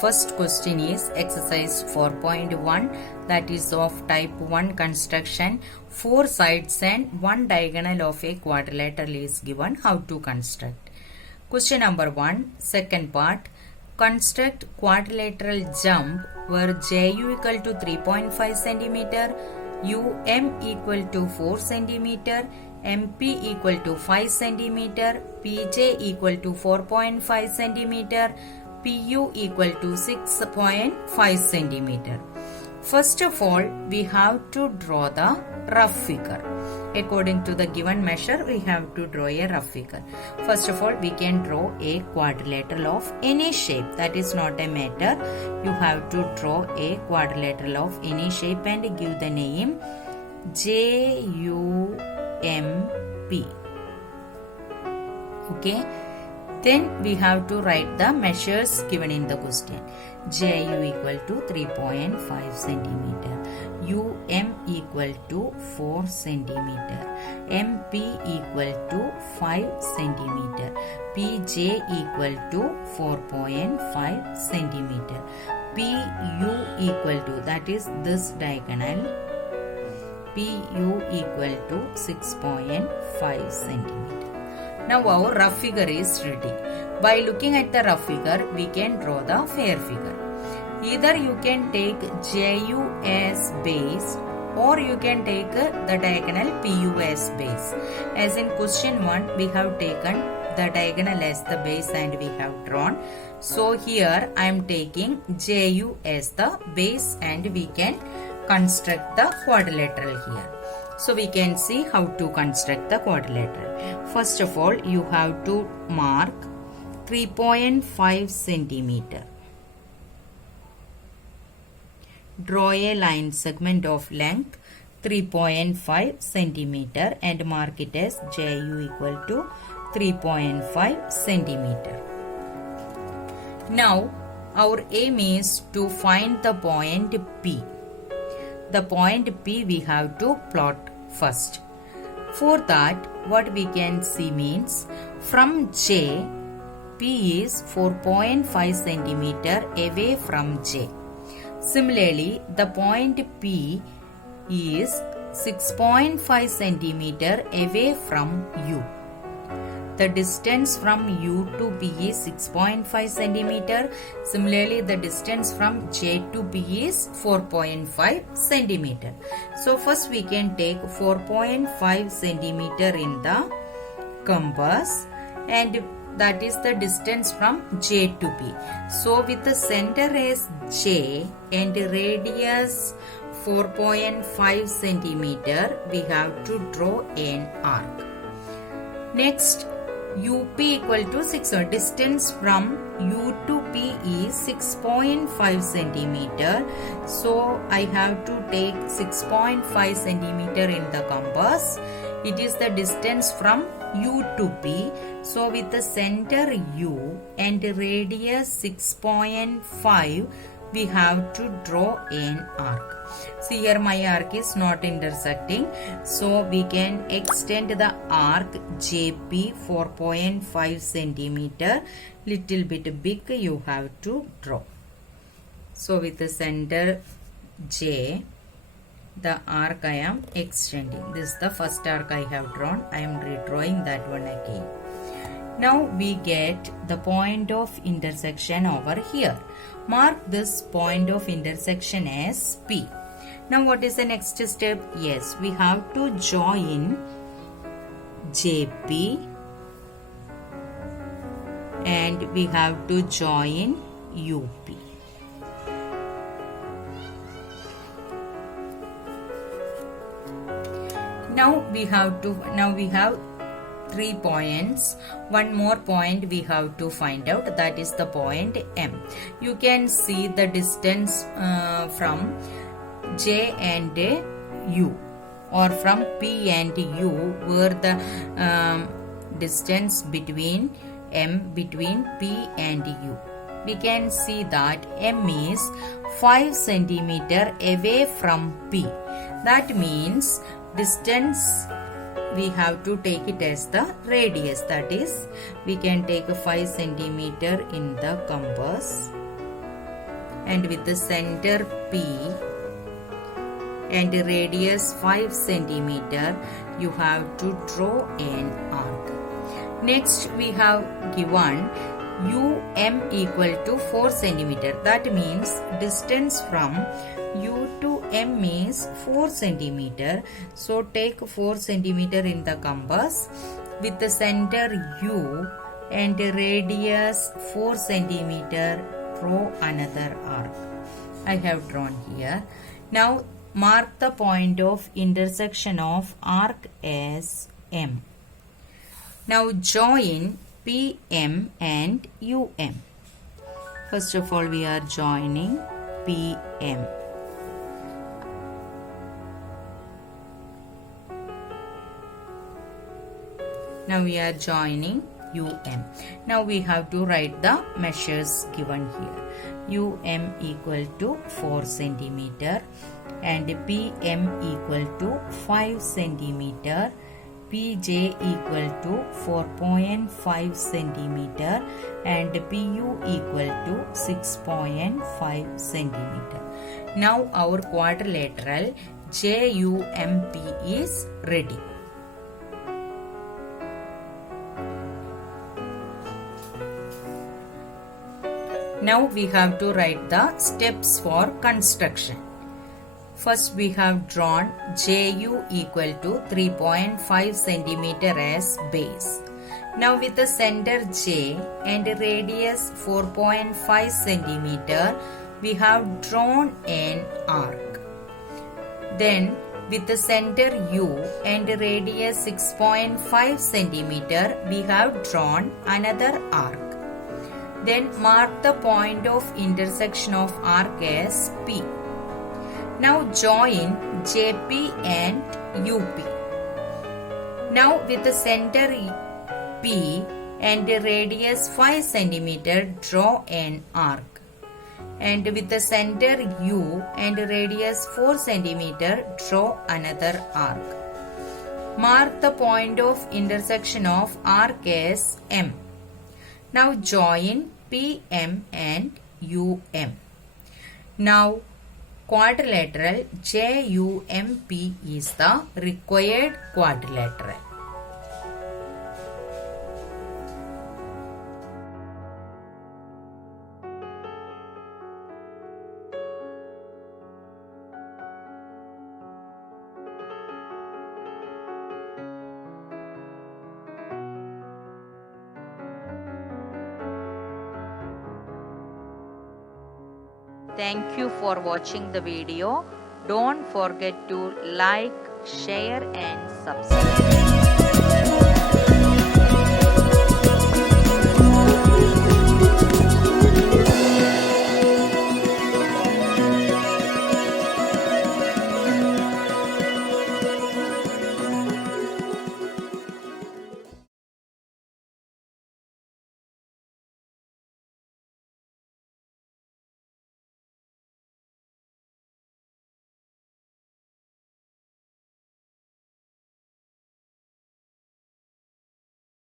first question is exercise 4.1, that is of type 1 construction. 4 sides and 1 diagonal of a quadrilateral is given. How to construct? Question number 1, second part. Construct quadrilateral jump where JU equal to 3.5 cm, UM equal to 4 cm, MP equal to 5 cm, PJ equal to 4.5 cm, PU equal to 6.5 cm. First of all, we have to draw the rough figure. According to the given measure, we have to draw a rough figure. First of all, we can draw a quadrilateral of any shape. That is not a matter. You have to draw a quadrilateral of any shape and give the name JUMP. Okay. Then we have to write the measures given in the question. JU equal to 3.5 cm, UM equal to 4 cm, MP equal to 5 cm, PJ equal to 4.5 cm, PU equal to, that is this diagonal, PU equal to 6.5 cm. Now our rough figure is ready. By looking at the rough figure, we can draw the fair figure. Either you can take JU as base or you can take the diagonal PU as base. As in question 1, we have taken the diagonal as the base and we have drawn. So here I am taking JU as the base and we can construct the quadrilateral here. So we can see how to construct the quadrilateral. First of all, you have to mark 3.5 centimeter. Draw a line segment of length 3.5 centimeter and mark it as JU equal to 3.5 centimeter. Now our aim is to find the point P. The point P we have to plot first. For that, what we can see means from J, P is 4.5 centimeter away from J. Similarly, the point P is 6.5 centimeter away from U. The distance from U to P is 6.5 centimeter. Similarly, the distance from J to P is 4.5 centimeter. So first we can take 4.5 centimeter in the compass and that is the distance from J to P. So with the center as J and radius 4.5 centimeter, we have to draw an arc. Next, UP equal to 6, or distance from U to P is 6.5 centimeter. So I have to take 6.5 centimeter in the compass. It is the distance from U to P. So with the center U and radius 6.5, we have to draw an arc. See here my arc is not intersecting. So we can extend the arc JP 4.5 centimeter. Little bit big you have to draw. So with the center J, the arc I am extending. This is the first arc I have drawn. I am redrawing that one again. Now we get the point of intersection over here. Mark this point of intersection as P. Now what is the next step? Yes, we have to join JP and we have to join UP. Now we have 3 points. One more point we have to find out, that is the point M. You can see the distance from J and U, or from P and U, where the distance between M between P and U. We can see that M is 5 centimeter away from P. That means distance we have to take it as the radius, that is we can take a 5 centimeter in the compass and with the center P and radius 5 centimeter, you have to draw an arc. Next we have given UM equal to 4 centimeter. That means distance from U to M is 4 centimeter. So take 4 centimeter in the compass. With the center U and radius 4 centimeter, draw another arc. I have drawn here. Now mark the point of intersection of arc as M. Now join PM and UM. First of all, we are joining PM. Now we are joining UM. Now we have to write the measures given here. UM equal to 4 centimeter and PM equal to 5 centimeter. PJ equal to 4.5 centimeter and PU equal to 6.5 centimeter. Now our quadrilateral JUMP is ready. Now we have to write the steps for construction. First we have drawn JU equal to 3.5 centimeter as base. Now with the center J and radius 4.5 centimeter, we have drawn an arc. Then with the center U and radius 6.5 centimeter, we have drawn another arc. Then mark the point of intersection of arc as P. Now join JP and UP. Now with the center P and radius 5 centimeter, draw an arc. And with the center U and radius 4 centimeter, draw another arc. Mark the point of intersection of arc as M. Now join PM and UM. Now quadrilateral JUMP is the required quadrilateral. Thank you for watching the video. Don't forget to like, share and subscribe.